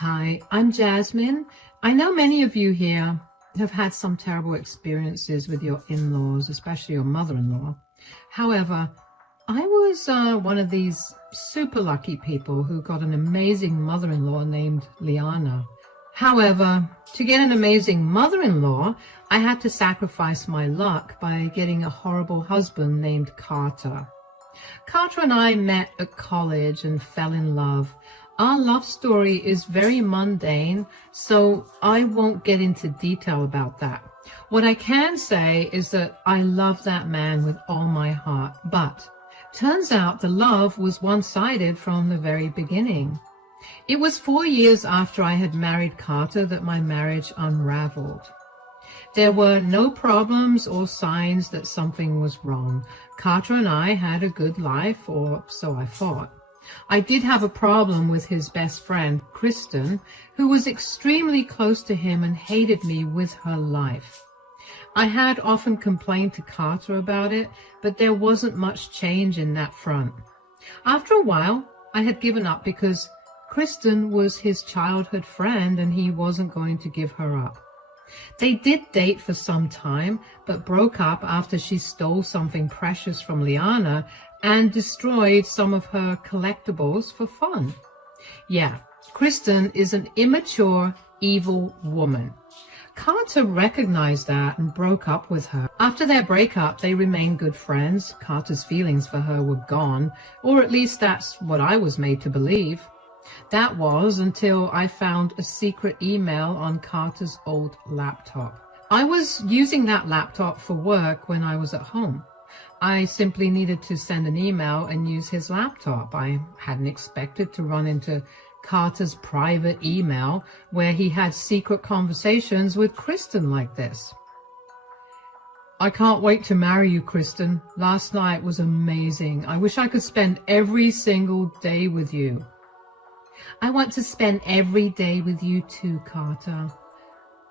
Hi, I'm Jasmine. I know many of you here have had some terrible experiences with your in-laws, especially your mother-in-law. However, I was one of these super lucky people who got an amazing mother-in-law named Liana. However, to get an amazing mother-in-law, I had to sacrifice my luck by getting a horrible husband named Carter. Carter and I met at college and fell in love. Our love story is very mundane, so I won't get into detail about that. What I can say is that I love that man with all my heart, but turns out the love was one-sided from the very beginning. It was 4 years after I had married Carter that my marriage unraveled. There were no problems or signs that something was wrong. Carter and I had a good life, or so I thought. I did have a problem with his best friend, Kristen, who was extremely close to him and hated me with her life. I had often complained to Carter about it, but there wasn't much change in that front. After a while, I had given up because Kristen was his childhood friend and he wasn't going to give her up. They did date for some time, but broke up after she stole something precious from Liana and destroyed some of her collectibles for fun. Yeah, Kristen is an immature, evil woman. Carter recognized that and broke up with her. After their breakup, they remained good friends. Carter's feelings for her were gone, or at least that's what I was made to believe. That was until I found a secret email on Carter's old laptop. I was using that laptop for work when I was at home. I simply needed to send an email and use his laptop. I hadn't expected to run into Carter's private email where he had secret conversations with Kristen like this. I can't wait to marry you, Kristen. Last night was amazing. I wish I could spend every single day with you. I want to spend every day with you too, Carter.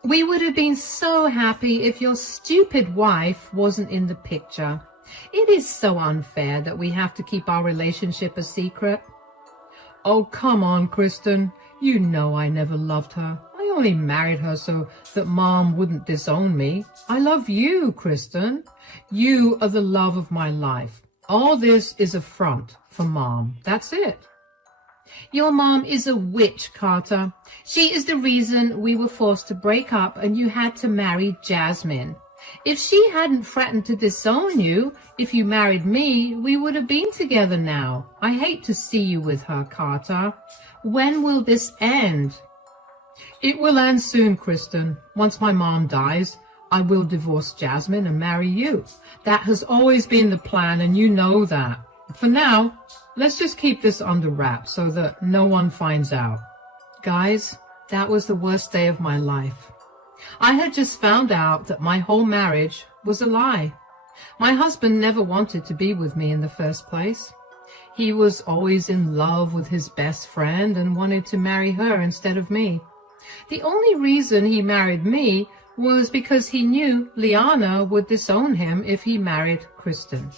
We would have been so happy if your stupid wife wasn't in the picture. It is so unfair that we have to keep our relationship a secret. Oh, come on, Kristen. You know I never loved her. I only married her so that Mom wouldn't disown me. I love you, Kristen. You are the love of my life. All this is a front for Mom. That's it. Your mom is a witch, Carter. She is the reason we were forced to break up and you had to marry Jasmine. If she hadn't threatened to disown you, if you married me, we would have been together now. I hate to see you with her, Carter. When will this end? It will end soon, Kristen. Once my mom dies, I will divorce Jasmine and marry you. That has always been the plan, and you know that. For now, let's just keep this under wraps so that no one finds out. Guys, that was the worst day of my life. I had just found out that my whole marriage was a lie. My husband never wanted to be with me in the first place. He was always in love with his best friend and wanted to marry her instead of me. The only reason he married me was because he knew Liana would disown him if he married Kristen.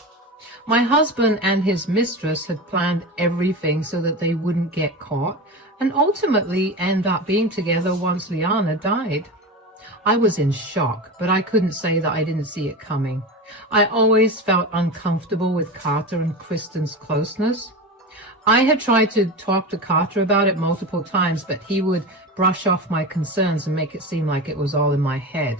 My husband and his mistress had planned everything so that they wouldn't get caught and ultimately end up being together once Liana died. I was in shock, but I couldn't say that I didn't see it coming. I always felt uncomfortable with Carter and Kristen's closeness. I had tried to talk to Carter about it multiple times, but he would brush off my concerns and make it seem like it was all in my head.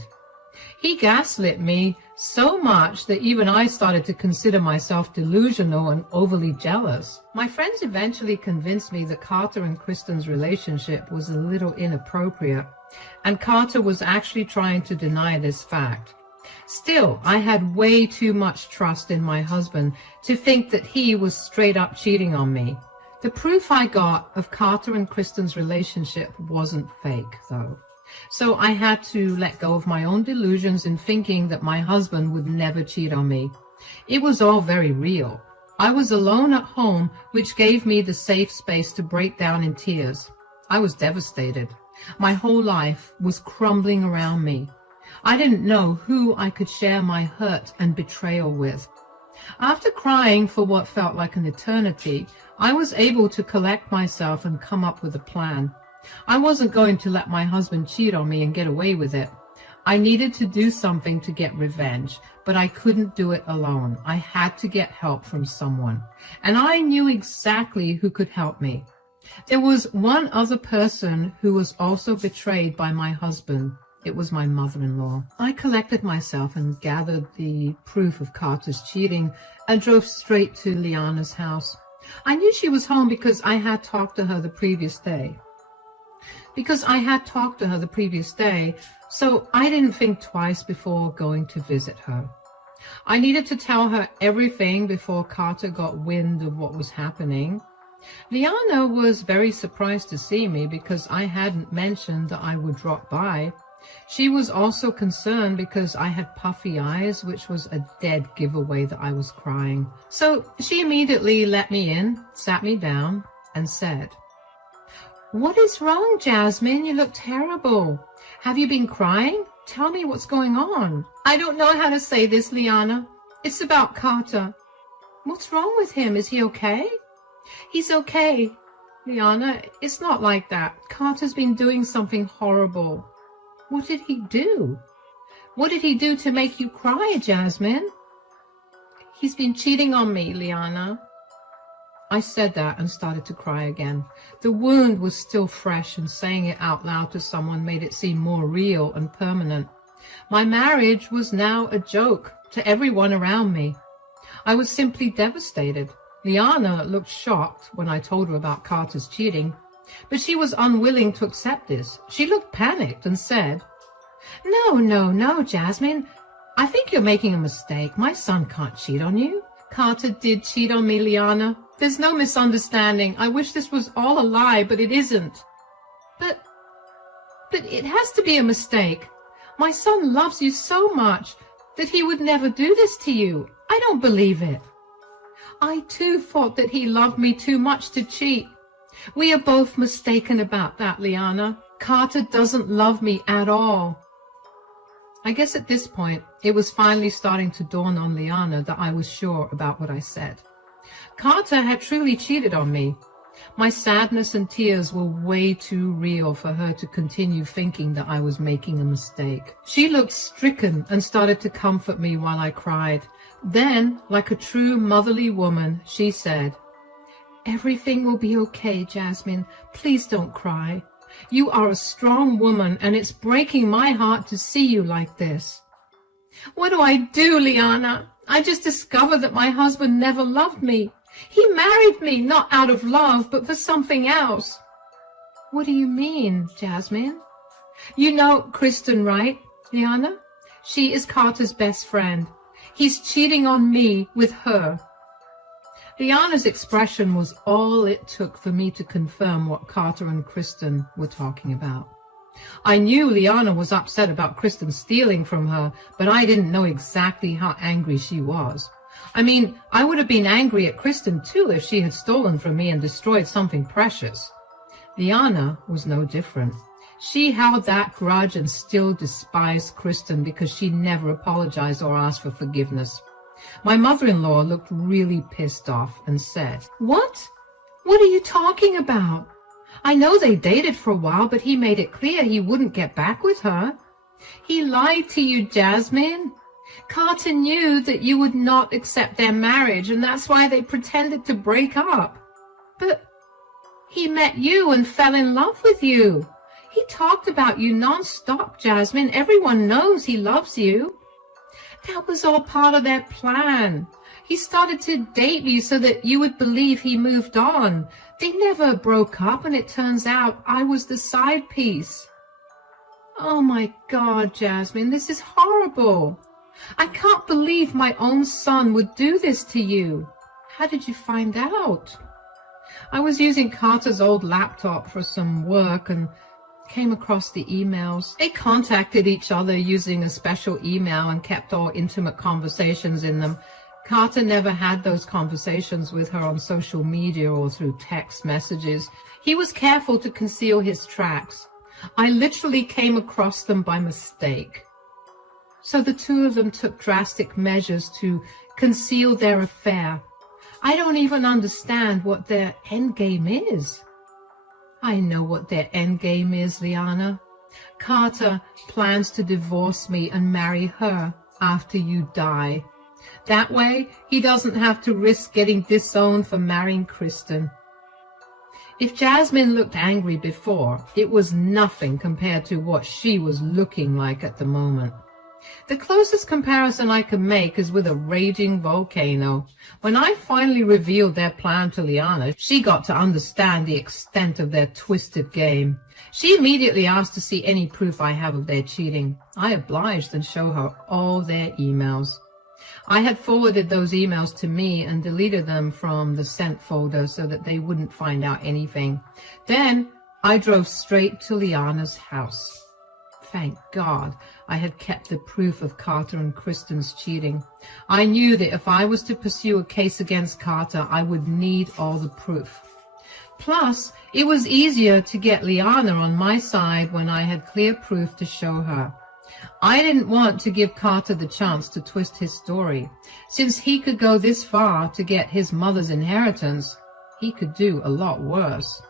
He gaslit me so much that even I started to consider myself delusional and overly jealous. My friends eventually convinced me that Carter and Kristen's relationship was a little inappropriate, and Carter was actually trying to deny this fact. Still, I had way too much trust in my husband to think that he was straight up cheating on me. The proof I got of Carter and Kristen's relationship wasn't fake, though. So I had to let go of my own delusions in thinking that my husband would never cheat on me. It was all very real. I was alone at home, which gave me the safe space to break down in tears. I was devastated. My whole life was crumbling around me. I didn't know who I could share my hurt and betrayal with. After crying for what felt like an eternity, I was able to collect myself and come up with a plan. I wasn't going to let my husband cheat on me and get away with it. I needed to do something to get revenge, but I couldn't do it alone. I had to get help from someone, and I knew exactly who could help me. There was one other person who was also betrayed by my husband. It was my mother-in-law. I collected myself and gathered the proof of Carter's cheating and drove straight to Liana's house. I knew she was home because I had talked to her the previous day. So I didn't think twice before going to visit her. I needed to tell her everything before Carter got wind of what was happening. Liana was very surprised to see me because I hadn't mentioned that I would drop by. She was also concerned because I had puffy eyes, which was a dead giveaway that I was crying. So she immediately let me in, sat me down, and said, "What is wrong, Jasmine? You look terrible. Have you been crying? Tell me what's going on." "I don't know how to say this, Liana. It's about Carter." "What's wrong with him? Is he okay?" "He's okay, Liana. It's not like that. Carter's been doing something horrible." "What did he do? What did he do to make you cry, Jasmine?" "He's been cheating on me, Liana." I said that and started to cry again. The wound was still fresh, and saying it out loud to someone made it seem more real and permanent. My marriage was now a joke to everyone around me. I was simply devastated. Liana looked shocked when I told her about Carter's cheating, but she was unwilling to accept this. She looked panicked and said, No, Jasmine. I think you're making a mistake. My son can't cheat on you." "Carter did cheat on me, Liana. There's no misunderstanding. I wish this was all a lie, but it isn't." But it has to be a mistake. My son loves you so much that he would never do this to you. I don't believe it." "I too thought that he loved me too much to cheat. We are both mistaken about that, Liana. Carter doesn't love me at all." I guess at this point, it was finally starting to dawn on Liana that I was sure about what I said. Carter had truly cheated on me. My sadness and tears were way too real for her to continue thinking that I was making a mistake. She looked stricken and started to comfort me while I cried. Then, like a true motherly woman, she said, "Everything will be okay, Jasmine. Please don't cry. You are a strong woman, and it's breaking my heart to see you like this." "What do I do, Liana? I just discovered that my husband never loved me. He married me, not out of love, but for something else." "What do you mean, Jasmine?" "You know Kristen, right, Liana? She is Carter's best friend. He's cheating on me with her." Liana's expression was all it took for me to confirm what Carter and Kristen were talking about. I knew Liana was upset about Kristen stealing from her, but I didn't know exactly how angry she was. I mean, I would have been angry at Kristen too if she had stolen from me and destroyed something precious. Liana was no different. She held that grudge and still despised Kristen because she never apologized or asked for forgiveness. My mother-in-law looked really pissed off and said, "What? What are you talking about? I know they dated for a while, but he made it clear he wouldn't get back with her." "He lied to you, Jasmine. Carter knew that you would not accept their marriage, and that's why they pretended to break up." "But he met you and fell in love with you. He talked about you non-stop, Jasmine. Everyone knows he loves you." "That was all part of their plan. He started to date you so that you would believe he moved on. They never broke up, and it turns out I was the side piece." "Oh my God, Jasmine, this is horrible. I can't believe my own son would do this to you. How did you find out?" I was using Carter's old laptop for some work and came across the emails. They contacted each other using a special email and kept all intimate conversations in them. Carter never had those conversations with her on social media or through text messages. He was careful to conceal his tracks. I literally came across them by mistake. So the two of them took drastic measures to conceal their affair. I don't even understand what their endgame is. I know what their end game is, Liana. Carter plans to divorce me and marry her after you die. That way, he doesn't have to risk getting disowned for marrying Kristen. If Jasmine looked angry before, it was nothing compared to what she was looking like at the moment. The closest comparison I could make is with a raging volcano. When I finally revealed their plan to Liana, she got to understand the extent of their twisted game. She immediately asked to see any proof I have of their cheating. I obliged and showed her all their emails. I had forwarded those emails to me and deleted them from the sent folder so that they wouldn't find out anything. Then I drove straight to Liana's house. Thank God I had kept the proof of Carter and Kristen's cheating. I knew that if I was to pursue a case against Carter, I would need all the proof. Plus, it was easier to get Liana on my side when I had clear proof to show her. I didn't want to give Carter the chance to twist his story. Since he could go this far to get his mother's inheritance, he could do a lot worse.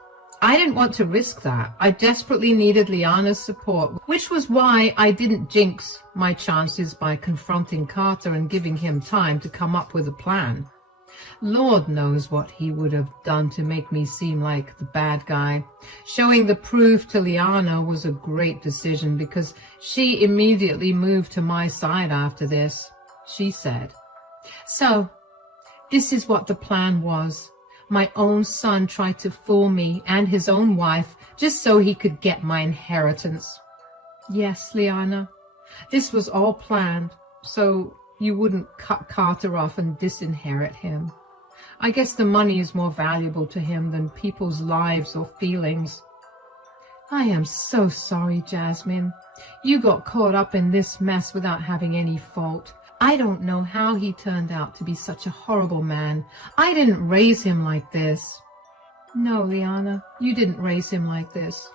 I didn't want to risk that. I desperately needed Liana's support, which was why I didn't jinx my chances by confronting Carter and giving him time to come up with a plan. Lord knows what he would have done to make me seem like the bad guy. Showing the proof to Liana was a great decision because she immediately moved to my side after this. She said, "So, this is what the plan was. My own son tried to fool me and his own wife just so he could get my inheritance." "Yes, Liana, this was all planned, so you wouldn't cut Carter off and disinherit him. I guess the money is more valuable to him than people's lives or feelings." "I am so sorry, Jasmine. You got caught up in this mess without having any fault. I don't know how he turned out to be such a horrible man. I didn't raise him like this." "No, Liana, you didn't raise him like this.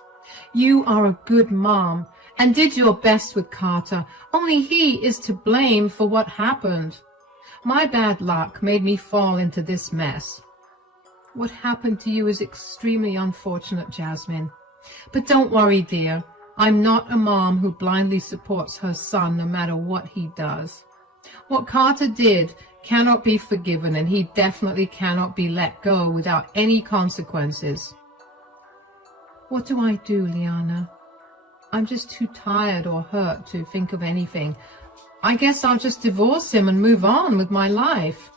You are a good mom and did your best with Carter. Only he is to blame for what happened. My bad luck made me fall into this mess. What happened to you is extremely unfortunate, Jasmine. But don't worry, dear. I'm not a mom who blindly supports her son no matter what he does. What Carter did cannot be forgiven, and he definitely cannot be let go without any consequences." "What do I do, Liana? I'm just too tired or hurt to think of anything. I guess I'll just divorce him and move on with my life."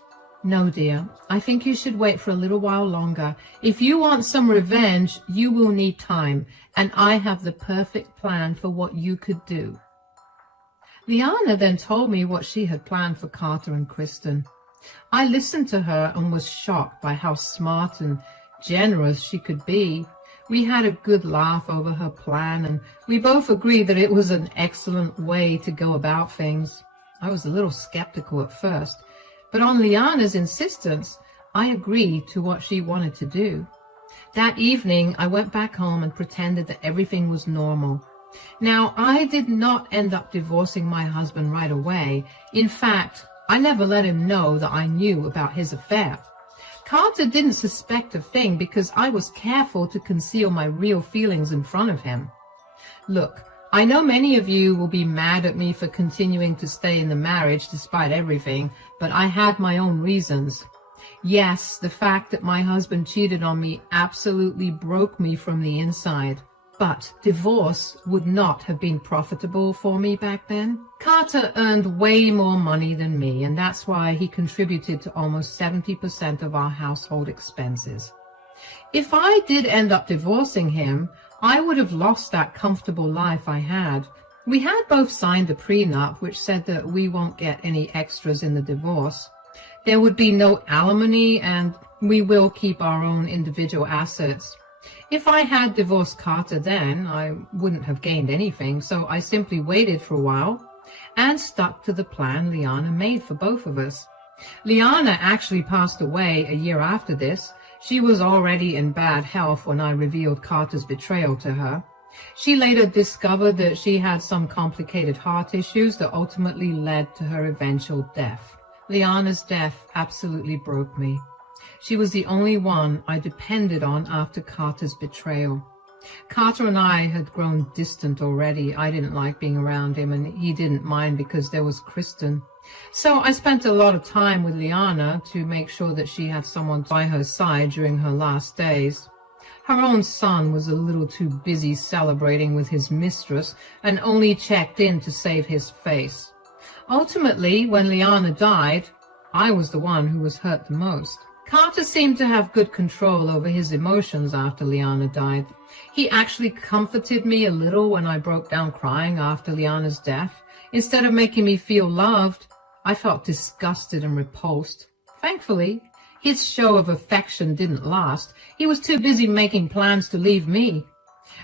"No, dear. I think you should wait for a little while longer. If you want some revenge, you will need time, and I have the perfect plan for what you could do." Liana then told me what she had planned for Carter and Kristen. I listened to her and was shocked by how smart and generous she could be. We had a good laugh over her plan, and we both agreed that it was an excellent way to go about things. I was a little skeptical at first, but on Liana's insistence, I agreed to what she wanted to do. That evening, I went back home and pretended that everything was normal. Now, I did not end up divorcing my husband right away. In fact, I never let him know that I knew about his affair. Carter didn't suspect a thing because I was careful to conceal my real feelings in front of him. Look, I know many of you will be mad at me for continuing to stay in the marriage despite everything, but I had my own reasons. Yes, the fact that my husband cheated on me absolutely broke me from the inside. But divorce would not have been profitable for me back then. Carter earned way more money than me, and that's why he contributed to almost 70% of our household expenses. If I did end up divorcing him, I would have lost that comfortable life I had. We had both signed a prenup which said that we won't get any extras in the divorce. There would be no alimony, and we will keep our own individual assets. If I had divorced Carter then, I wouldn't have gained anything, so I simply waited for a while and stuck to the plan Liana made for both of us. Liana actually passed away a year after this. She was already in bad health when I revealed Carter's betrayal to her. She later discovered that she had some complicated heart issues that ultimately led to her eventual death. Liana's death absolutely broke me. She was the only one I depended on after Carter's betrayal. Carter and I had grown distant already. I didn't like being around him, and he didn't mind because there was Kristen. So I spent a lot of time with Liana to make sure that she had someone by her side during her last days. Her own son was a little too busy celebrating with his mistress and only checked in to save his face. Ultimately, when Liana died, I was the one who was hurt the most. Carter seemed to have good control over his emotions after Liana died. He actually comforted me a little when I broke down crying after Liana's death. Instead of making me feel loved, I felt disgusted and repulsed. Thankfully, his show of affection didn't last. He was too busy making plans to leave me.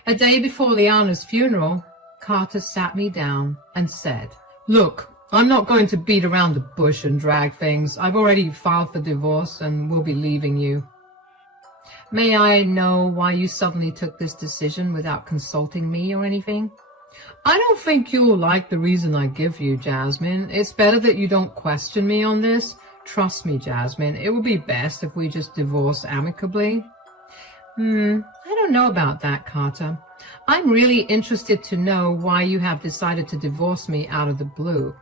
A day before Liana's funeral, Carter sat me down and said, "Look, I'm not going to beat around the bush and drag things. I've already filed for divorce and will be leaving you. May I know why you suddenly took this decision without consulting me or anything?" "I don't think you'll like the reason I give you, Jasmine. It's better that you don't question me on this. Trust me, Jasmine, it will be best if we just divorce amicably." I don't know about that, Carter. I'm really interested to know why you have decided to divorce me out of the blue.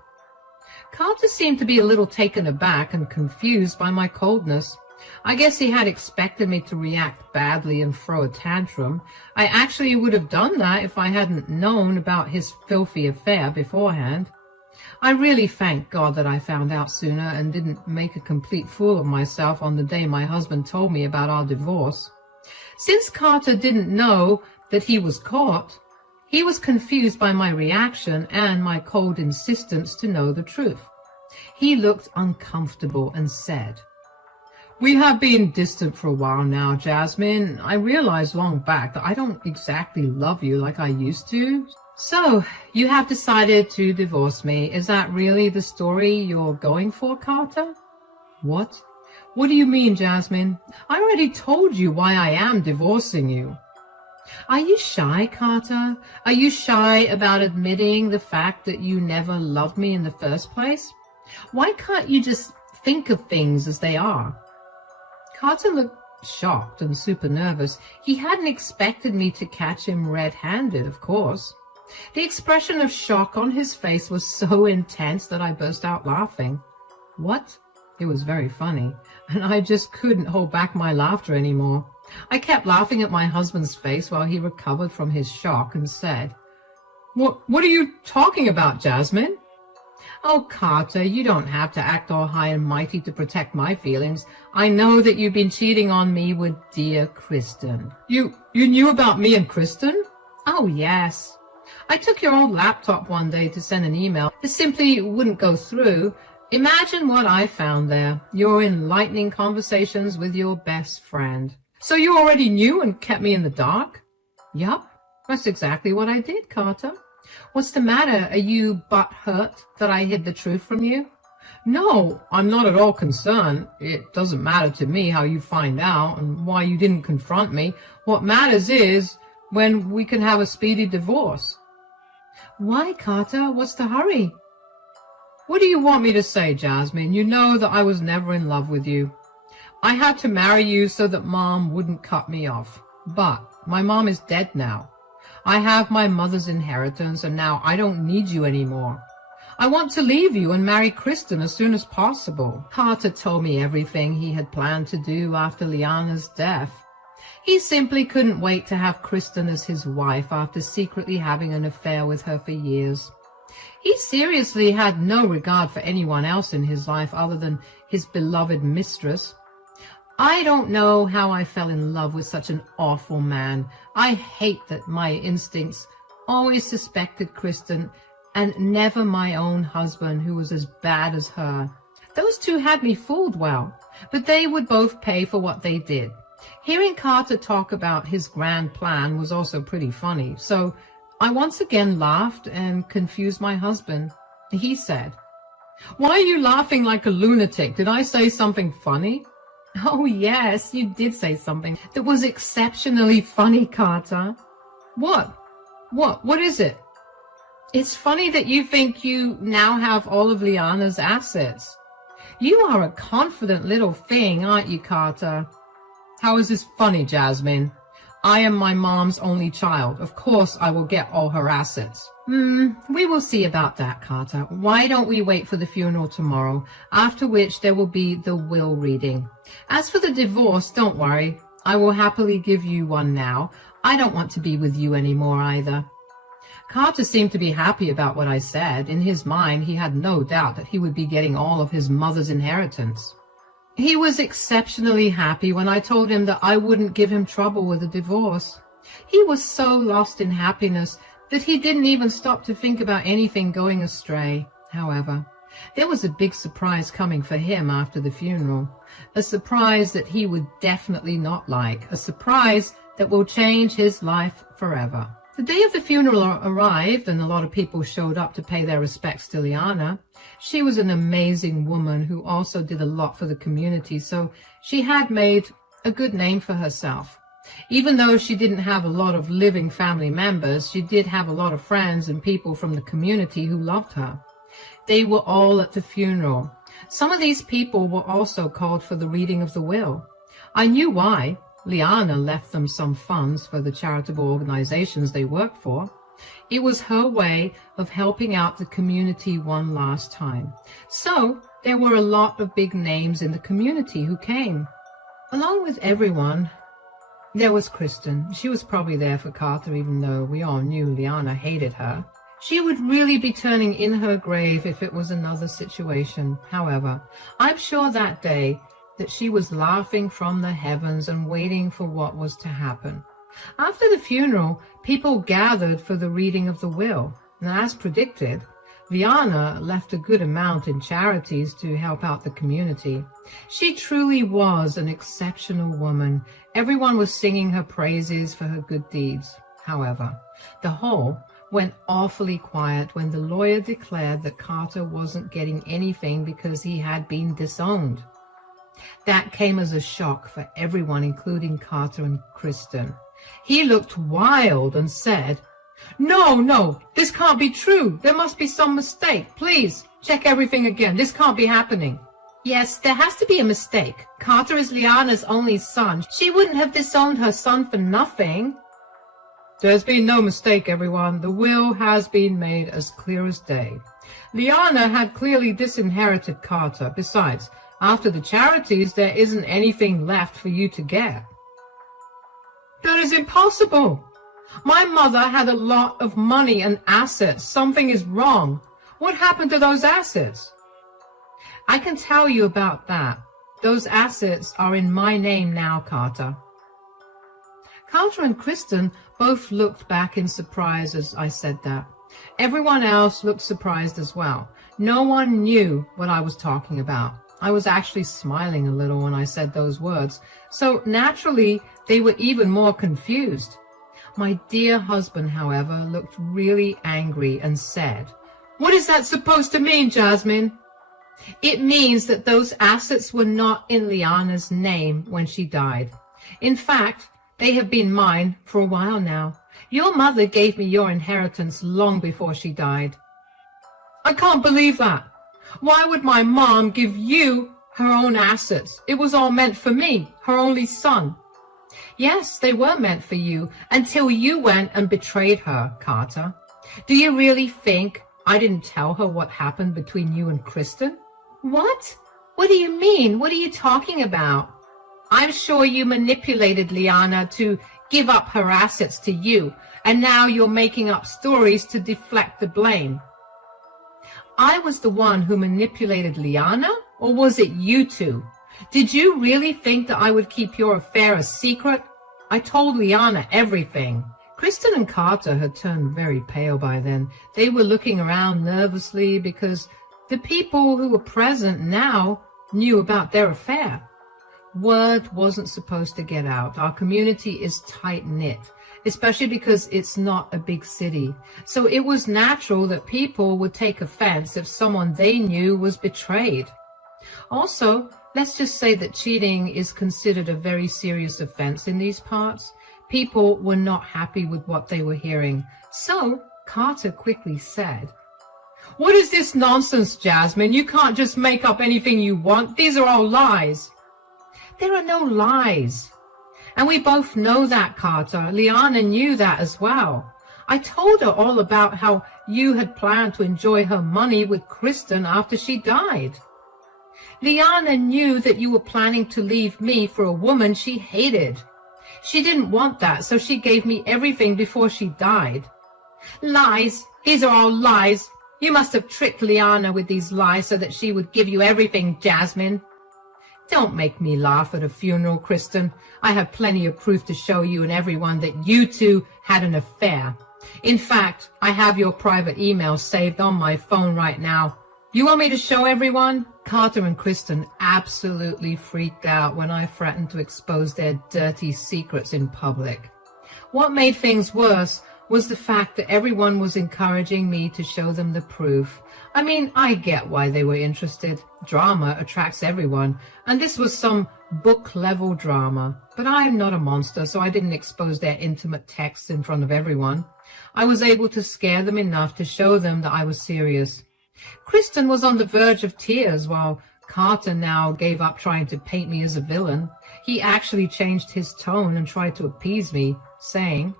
Carter seemed to be a little taken aback and confused by my coldness. I guess he had expected me to react badly and throw a tantrum. I actually would have done that if I hadn't known about his filthy affair beforehand. I really thank God that I found out sooner and didn't make a complete fool of myself on the day my husband told me about our divorce. Since Carter didn't know that he was caught, he was confused by my reaction and my cold insistence to know the truth. He looked uncomfortable and said, "We have been distant for a while now, Jasmine. I realized long back that I don't exactly love you like I used to. So, you have decided to divorce me. Is that really the story you're going for, Carter?" "What? What do you mean, Jasmine? I already told you why I am divorcing you." "Are you shy, Carter? Are you shy about admitting the fact that you never loved me in the first place? Why can't you just think of things as they are?" Carter looked shocked and super nervous. He hadn't expected me to catch him red-handed, of course. The expression of shock on his face was so intense that I burst out laughing. What? It was very funny, and I just couldn't hold back my laughter anymore. I kept laughing at my husband's face while he recovered from his shock and said, What are you talking about, Jasmine?" "Oh, Carter, you don't have to act all high and mighty to protect my feelings. I know that you've been cheating on me with dear Kristen." You knew about me and Kristen?" "Oh, yes. I took your old laptop one day to send an email. It simply wouldn't go through. Imagine what I found there. Your enlightening conversations with your best friend." "So you already knew and kept me in the dark?" "Yup, that's exactly what I did, Carter. What's the matter? Are you butthurt that I hid the truth from you?" "No, I'm not at all concerned. It doesn't matter to me how you find out and why you didn't confront me. What matters is when we can have a speedy divorce." "Why, Carter? What's the hurry?" "What do you want me to say, Jasmine? You know that I was never in love with you. I had to marry you so that Mom wouldn't cut me off. But my mom is dead now. I have my mother's inheritance, and now I don't need you anymore. I want to leave you and marry Kristen as soon as possible." Carter told me everything he had planned to do after Liana's death. He simply couldn't wait to have Kristen as his wife after secretly having an affair with her for years. He seriously had no regard for anyone else in his life other than his beloved mistress. I don't know how I fell in love with such an awful man. I hate that my instincts always suspected Kristen and never my own husband, who was as bad as her. Those two had me fooled well, but they would both pay for what they did. Hearing Carter talk about his grand plan was also pretty funny, so I once again laughed and confused my husband. He said, "Why are you laughing like a lunatic? Did I say something funny?" "Oh, yes, you did say something that was exceptionally funny, Carter." What? What is it?" "It's funny that you think you now have all of Liana's assets. You are a confident little thing, aren't you, Carter? How is this funny, Jasmine? I am my mom's only child. Of course I will get all her assets. We will see about that, Carter. Why don't we wait for the funeral tomorrow, after which there will be the will reading. As for the divorce, don't worry. I will happily give you one now. I don't want to be with you anymore either. Carter seemed to be happy about what I said. In his mind, he had no doubt that he would be getting all of his mother's inheritance. He was exceptionally happy when I told him that I wouldn't give him trouble with a divorce. He was so lost in happiness that he didn't even stop to think about anything going astray. However, there was a big surprise coming for him after the funeral. A surprise that he would definitely not like. A surprise that will change his life forever. The day of the funeral arrived and a lot of people showed up to pay their respects to Liana. She was an amazing woman who also did a lot for the community, so she had made a good name for herself. Even though she didn't have a lot of living family members, she did have a lot of friends and people from the community who loved her. They were all at the funeral. Some of these people were also called for the reading of the will. I knew why. Liana left them some funds for the charitable organizations they worked for. It was her way of helping out the community one last time. So there were a lot of big names in the community who came. Along with everyone, there was Kristen. She was probably there for Carter, even though we all knew Liana hated her. She would really be turning in her grave if it was another situation. However, I'm sure that day that she was laughing from the heavens and waiting for what was to happen. After the funeral, people gathered for the reading of the will. And as predicted, Liana left a good amount in charities to help out the community. She truly was an exceptional woman. Everyone was singing her praises for her good deeds. However, the hall went awfully quiet when the lawyer declared that Carter wasn't getting anything because he had been disowned. That came as a shock for everyone, including Carter and Kristen. He looked wild and said, No, this can't be true. There must be some mistake. Please, check everything again. This can't be happening. Yes, there has to be a mistake. Carter is Liana's only son. She wouldn't have disowned her son for nothing. There's been no mistake, everyone. The will has been made as clear as day. Liana had clearly disinherited Carter. Besides, after the charities, there isn't anything left for you to get. That is impossible. My mother had a lot of money and assets. Something is wrong. What happened to those assets? I can tell you about that. Those assets are in my name now, Carter. Carter and Kristen both looked back in surprise as I said that. Everyone else looked surprised as well. No one knew what I was talking about. I was actually smiling a little when I said those words, so naturally they were even more confused. My dear husband, however, looked really angry and said, What is that supposed to mean, Jasmine? It means that those assets were not in Liana's name when she died. In fact, they have been mine for a while now. Your mother gave me your inheritance long before she died. I can't believe that. Why would my mom give you her own assets? It was all meant for me, her only son. Yes, they were meant for you until you went and betrayed her, Carter. Do you really think I didn't tell her what happened between you and Kristen? What? What do you mean? What are you talking about? I'm sure you manipulated Liana to give up her assets to you, and now you're making up stories to deflect the blame. I was the one who manipulated Liana, or was it you two? Did you really think that I would keep your affair a secret? I told Liana everything. Kristen and Carter had turned very pale by then. They were looking around nervously because the people who were present now knew about their affair. Word wasn't supposed to get out. Our community is tight-knit, especially because it's not a big city. So it was natural that people would take offense if someone they knew was betrayed. Also, let's just say that cheating is considered a very serious offense in these parts. People were not happy with what they were hearing. So Carter quickly said, What is this nonsense, Jasmine? You can't just make up anything you want. These are all lies. There are no lies. And we both know that, Carter. Liana knew that as well. I told her all about how you had planned to enjoy her money with Kristen after she died. Liana knew that you were planning to leave me for a woman she hated. She didn't want that, so she gave me everything before she died. Lies. These are all lies. You must have tricked Liana with these lies so that she would give you everything, Jasmine. Don't make me laugh at a funeral, Kristen. I have plenty of proof to show you and everyone that you two had an affair. In fact, I have your private email saved on my phone right now. You want me to show everyone? Carter and Kristen absolutely freaked out when I threatened to expose their dirty secrets in public. What made things worse was the fact that everyone was encouraging me to show them the proof. I mean, I get why they were interested. Drama attracts everyone, and this was some book-level drama. But I'm not a monster, so I didn't expose their intimate texts in front of everyone. I was able to scare them enough to show them that I was serious. Kristen was on the verge of tears while Carter now gave up trying to paint me as a villain. He actually changed his tone and tried to appease me, saying,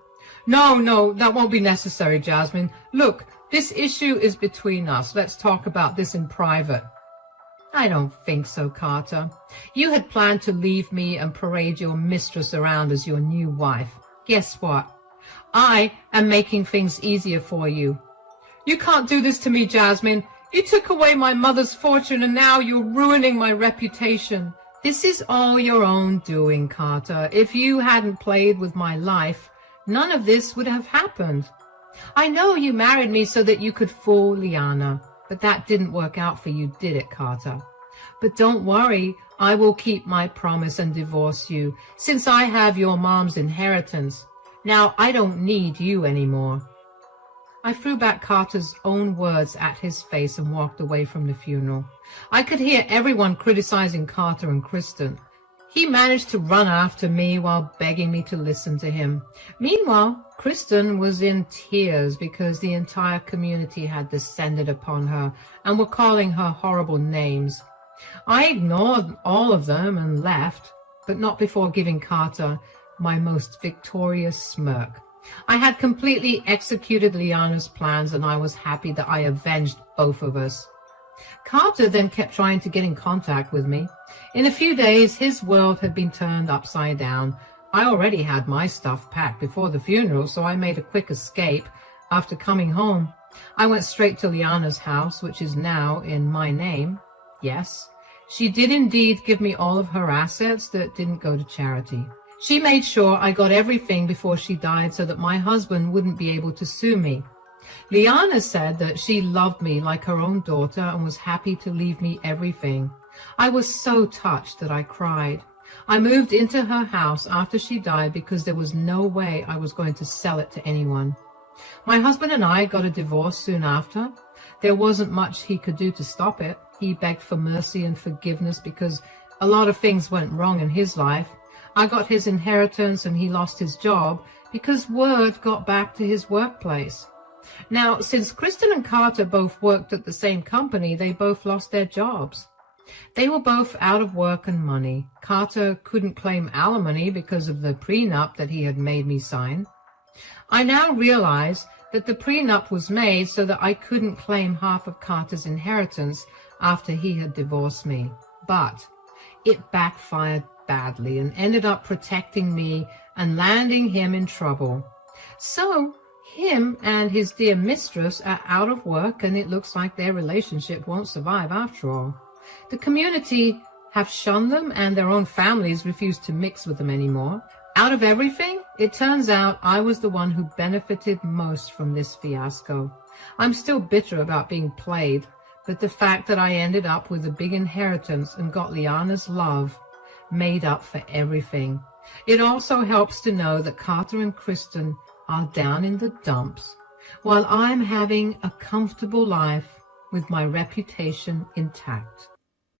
No, that won't be necessary, Jasmine. Look, this issue is between us. Let's talk about this in private. I don't think so, Carter. You had planned to leave me and parade your mistress around as your new wife. Guess what? I am making things easier for you. You can't do this to me, Jasmine. You took away my mother's fortune and now you're ruining my reputation. This is all your own doing, Carter. If you hadn't played with my life, none of this would have happened. I know you married me so that you could fool Liana, but that didn't work out for you, did it, Carter? But don't worry, I will keep my promise and divorce you, since I have your mom's inheritance. Now I don't need you anymore. I threw back Carter's own words at his face and walked away from the funeral. I could hear everyone criticizing Carter and Kristen. He managed to run after me while begging me to listen to him. Meanwhile, Kristen was in tears because the entire community had descended upon her and were calling her horrible names. I ignored all of them and left, but not before giving Carter my most victorious smirk. I had completely executed Liana's plans, and I was happy that I avenged both of us. Carter then kept trying to get in contact with me. In a few days, his world had been turned upside down. I already had my stuff packed before the funeral, so I made a quick escape. After coming home, I went straight to Liana's house, which is now in my name. Yes, she did indeed give me all of her assets that didn't go to charity. She made sure I got everything before she died so that my husband wouldn't be able to sue me. Liana said that she loved me like her own daughter and was happy to leave me everything. I was so touched that I cried. I moved into her house after she died because there was no way I was going to sell it to anyone. My husband and I got a divorce soon after. There wasn't much he could do to stop it. He begged for mercy and forgiveness because a lot of things went wrong in his life. I got his inheritance and he lost his job because word got back to his workplace. Now, since Kristen and Carter both worked at the same company, they both lost their jobs. They were both out of work and money. Carter couldn't claim alimony because of the prenup that he had made me sign. I now realize that the prenup was made so that I couldn't claim half of Carter's inheritance after he had divorced me. But it backfired badly and ended up protecting me and landing him in trouble. So him and his dear mistress are out of work, and it looks like their relationship won't survive after all. The community have shunned them, and their own families refuse to mix with them anymore. Out of everything, it turns out I was the one who benefited most from this fiasco. I'm still bitter about being played, but the fact that I ended up with a big inheritance and got Liana's love made up for everything. It also helps to know that Carter and Kristen are down in the dumps, while I'm having a comfortable life with my reputation intact.